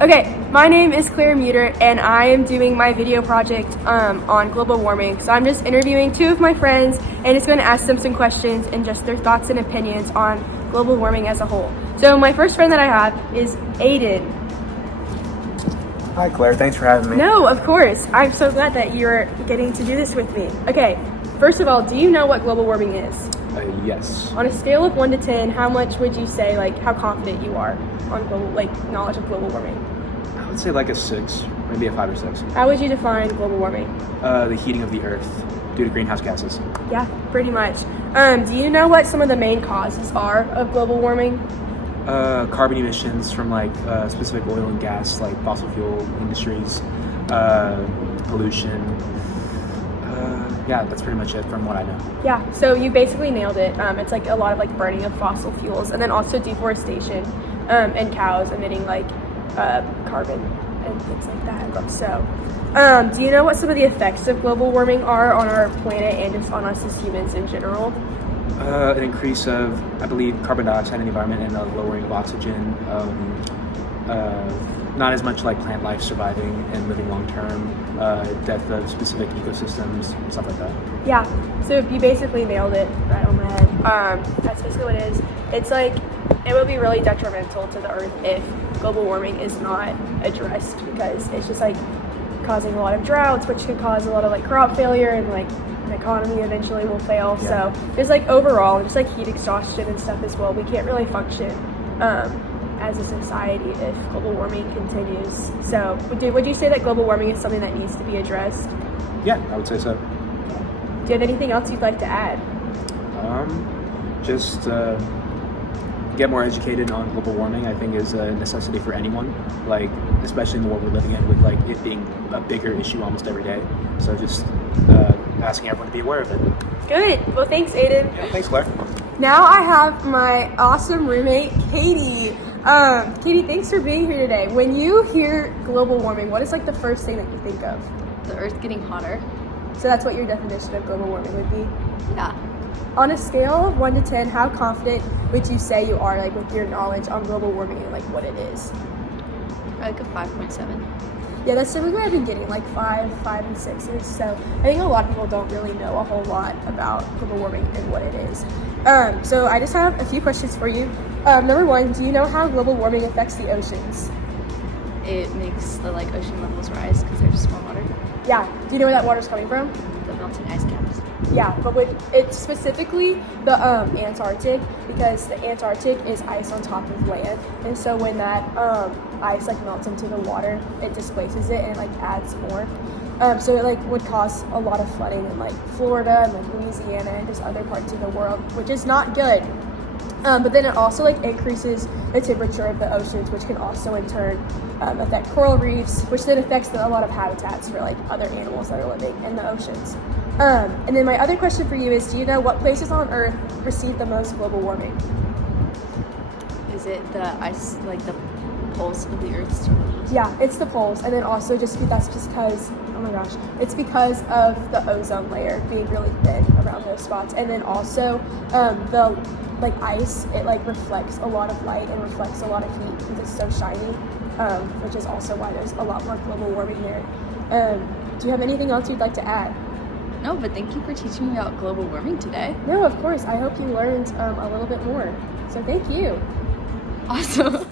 Okay, my name is Claire Muter, and I am doing my video project on global warming. So I'm just interviewing two of my friends, and just going to ask them some questions and just their thoughts and opinions on global warming as a whole. So my first friend that I have is Aiden. Hi Claire, thanks for having me. No, of course. I'm so glad that you're getting to do this with me. Okay, first of all, do you know what global warming is? Yes. On a scale of 1 to 10, how much would you say, how confident you are on global, knowledge of global warming? I would say like a 6, maybe a 5 or 6. How would you define global warming? The heating of the earth due to greenhouse gases. Yeah, pretty much. Do you know what some of the main causes are of global warming? Carbon emissions from specific oil and gas, like fossil fuel industries, pollution. Yeah, that's pretty much it from what I know. Yeah, so you basically nailed it. It's a lot of burning of fossil fuels, and then also deforestation, and cows emitting carbon and things like that. So, do you know what some of the effects of global warming are on our planet and just on us as humans in general? An increase of, I believe, carbon dioxide in the environment and a lowering of oxygen. Not as much plant life surviving and living long term, death of specific ecosystems, stuff like that. Yeah, so you basically nailed it right on the head. That's basically what it is. It's it will be really detrimental to the earth if global warming is not addressed, because it's just causing a lot of droughts, which could cause a lot of crop failure, and the economy eventually will fail. Yeah. So there's overall just heat exhaustion and stuff as well. We can't really function as a society if global warming continues. So would you say that global warming is something that needs to be addressed? Yeah, I would say so. Do you have anything else you'd like to add? Just get more educated on global warming, I think, is a necessity for anyone, especially in the world we're living in, with it being a bigger issue almost every day. So just asking everyone to be aware of it. Good. Well, thanks, Aiden. Yeah, thanks, Claire. Now I have my awesome roommate, Katie. Katie, thanks for being here today. When you hear global warming, what is the first thing that you think of? The earth getting hotter. So that's what your definition of global warming would be? Yeah. On a scale of 1 to 10, how confident would you say you are with your knowledge on global warming and what it is? A 5.7. Yeah, that's typically what I've been getting, 5 and 6s. So I think a lot of people don't really know a whole lot about global warming and what it is. So I just have a few questions for you. Number 1, do you know how global warming affects the oceans? It makes the ocean levels rise because there's more water. Yeah. Do you know where that water's coming from? The melting ice caps. Yeah, but it's specifically the Antarctic, because the Antarctic is ice on top of land, and so when that ice melts into the water, it displaces it and adds more. So it would cause a lot of flooding in Florida and Louisiana and just other parts of the world, which is not good. But then it also increases the temperature of the oceans, which can also in turn affect coral reefs, which then affects a lot of habitats for other animals that are living in the oceans. And then my other question for you is, do you know what places on Earth receive the most global warming? Is it the ice, the poles of the Earth? Yeah, it's the poles, and then also that's just because, oh my gosh, it's because of the ozone layer being really thin around those spots, and then also the ice, it reflects a lot of light and reflects a lot of heat because it's so shiny, which is also why there's a lot more global warming there. Do you have anything else you'd like to add? No, but thank you for teaching me about global warming today. No, of course. I hope you learned a little bit more. So thank you. Awesome.